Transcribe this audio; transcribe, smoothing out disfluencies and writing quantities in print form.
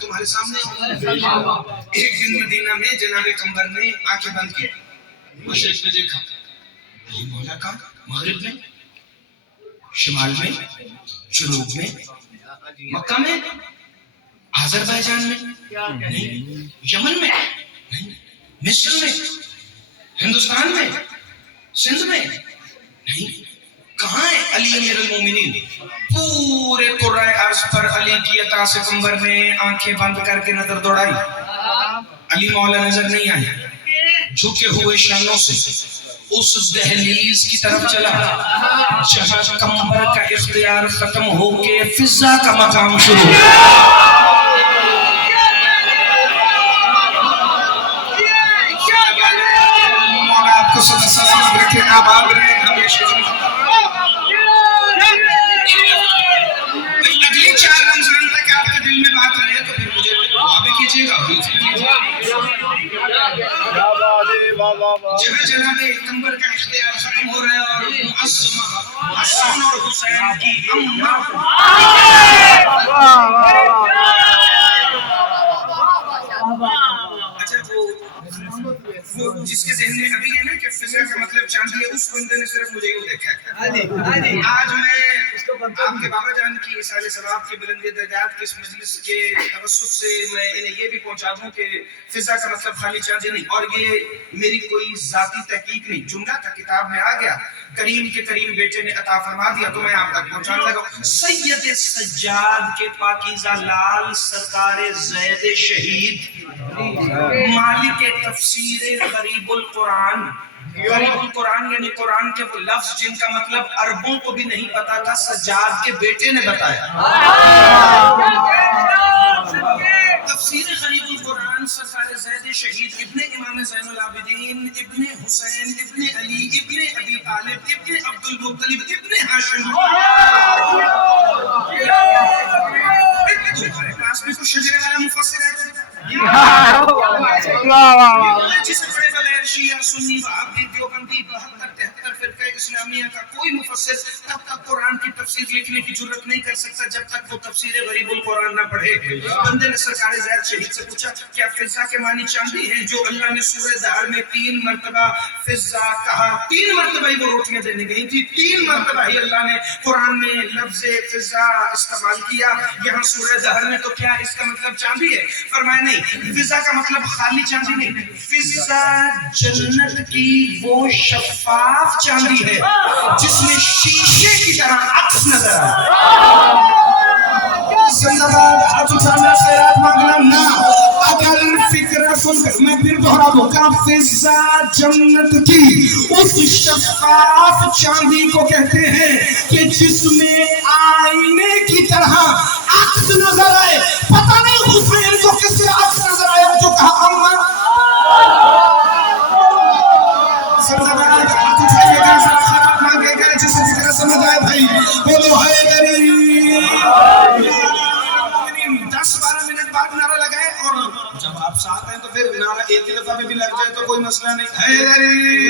تمہارے سامنے ایک دن مدینہ میں جناب قمر نے آنکھیں بند کی مشرق میں دیکھا، علی مولا کا مغرب میں، شمال میں، جنوب میں، مکہ میں، آذربائیجان میں نہیں، یمن میں نہیں، مصر میں، ہندوستان میں، سندھ میں نہیں، کہاں ہے علی امیر المومنین؟ پورے قرۂ ارض پر علی کی عطا سے قمر نے آنکھیں بند کر کے نظر دوڑائی، علی مولا نظر نہیں آئے، جھکے ہوئے شانوں سے اس دہلیز کی طرف چلا جہاں قمر کا اختیار ختم ہو کے فضا کا مقام شروع ہوا۔ مولا آپ کو صدا سلامت رکھے، آباد رہے ہمیشہ۔ اگلی 4 رمضان تک آپ کے دل میں بات رہے تو پھر مجھے دعا بھی کیجیے گا۔ جہاں جناب قمر کا اختیار ختم ہو رہا ہے اور معصومہ حسن اور حسین کی اماں اچھا وہ جس کے ذہن میں ابھی ہے نا کہ فضا کا مطلب چاندی ہے، اس بندے نے صرف مجھے یوں دیکھا ہے۔ آج میں آپ کے بابا جان کی اصالِ ثواب کی بلند درجات کے اس مجلس کے توسط سے میں انہیں یہ بھی پہنچا دوں کہ فضا کا مطلب خالی چاندی نہیں، اور یہ میری کوئی ذاتی تحقیق نہیں، جملہ تھا کتاب میں آ گیا، کریم کے کریم بیٹے نے عطا فرما دیا تو میں آپ تک پہنچانے لگا۔ سید سجاد کے پاکیزہ لال سرکار زید شہید مالک تفسیر غریب القرآن، غریب القرآن یعنی قرآن کے وہ لفظ جن کا مطلب عربوں کو بھی نہیں پتا تھا، سجاد کے بیٹے نے بتایا۔ تفسیر غریب القرآن سرکار زید شہید ابن امام زین العابدین ابن حسین ابن علی ابن ابی طالب ابن عبد المطلب ابن ہاشم، تمہارے پاس میں کچھ شجرے والا مفسر ہے جسے بڑے بغیر شیعہ سنی وہابی دیوبندی 72-73 فرقہ اسلامیہ کا کوئی مفسر تب تک قرآن کی تفسیر لکھنے کی جرت نہیں کر سکتا جب تک وہ تفسیر غریب القرآن نہ پڑھے۔ بندے نے سرکار زید شہید سے پوچھا کیا فضا کے معنی چاندی ہے جو اللہ نے سورہ دہر میں 3 مرتبہ فضا کہا؟ 3 مرتبہ ہی وہ روٹیاں دینے گئی تھی، 3 مرتبہ ہی اللہ نے قرآن میں لفظ فضا استعمال کیا، یہاں سورہ دہر میں تو کیا اس کا مطلب چاندی ہے؟ فرمایا نہیں، فضا کا مطلب خالی چاندی نہیں، فضا جنت کی وہ شفاف چاندی ہے جس میں شیشے کی طرح عکس نظر آئے۔ زندہ باد، ہاتھ اٹھانا، خیرات مانگنا نہ، اگر فکر سن کر میں پھر دہرا دوں کہ فضا جنت کی اس شفاف چاندی کو کہتے ہیں کہ جس میں آئینے کی طرح عکس نظر آئے۔ پتہ نہیں حسین کو کس سے عکس نظر آیا جو کہا اماں۔ زندہ باد، ہاتھ اٹھائیے گا، خیرات مانگے گا، جسے فکر سمجھ آئے بھائی بولو حیدری۔ 10-12 منٹ بعد نعرہ لگائے اور جب آپ ساتھ ہیں تو پھر نعرہ ایک ہی دفعہ میں بھی لگ جائے تو کوئی مسئلہ نہیں۔ حیدری